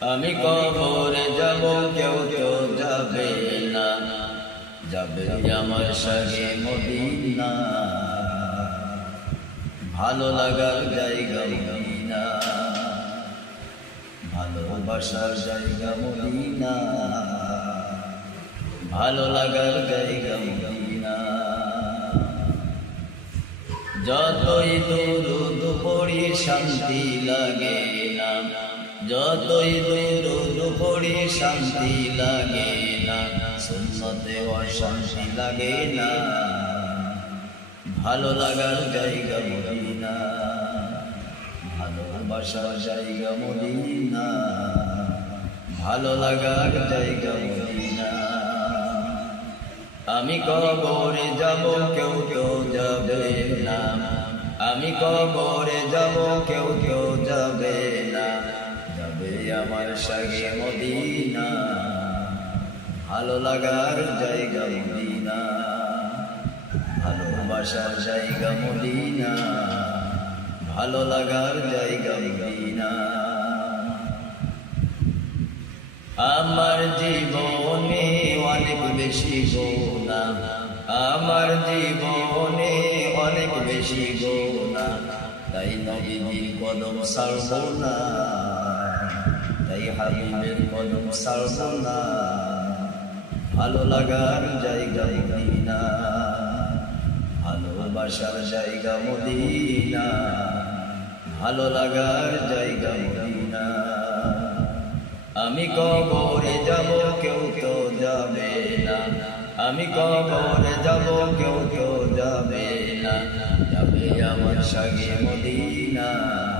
আমি কবরে যাব কেউ কেউ যাবে না। যাবে আমার সঙ্গে মদিনা। ভালো লাগার জায়গা মদিনা। ভালোবাসার জায়গা মদিনা। ভালো লাগার জায়গা মদিনা। যতই দুরুদ পড়ি, শান্তি লাগে না। যতই দুরুদ পড়ি শান্তি লাগে না, সুন্নতে অশান্তি লাগে না। ভালো লাগার জায়গা মদিনা ভালোবাসার জায়গা মদিনা, ভালো লাগার জায়গা মদিনা। আমি কবরে যাব, কেউ কেউ যাবে না। আমি কবরে যাব, কেউ কেউ আমার সঙ্গে মদিনা। ভালো লাগার জায়গা মদিনা। ভালোবাসার জায়গা মদিনা। ভালো লাগার জায়গা মদিনা। আমার জীবনে অনেক বেশি গোনা আমার জীবনে অনেক বেশি গোনা তাই নবীজির কদম সারব না। তাই হাবিবের কদম সারব না ভালো লাগার জায়গা মদিনা। ভালোবাসার জায়গা মদিনা। ভালো লাগার জায়গা মদিনা। আমি কবরে যাব, কেউ কেউ যাবে না। আমি কবরে যাব, কেউ কেউ যাবে না। যাবে আমার সঙ্গে মদিনা।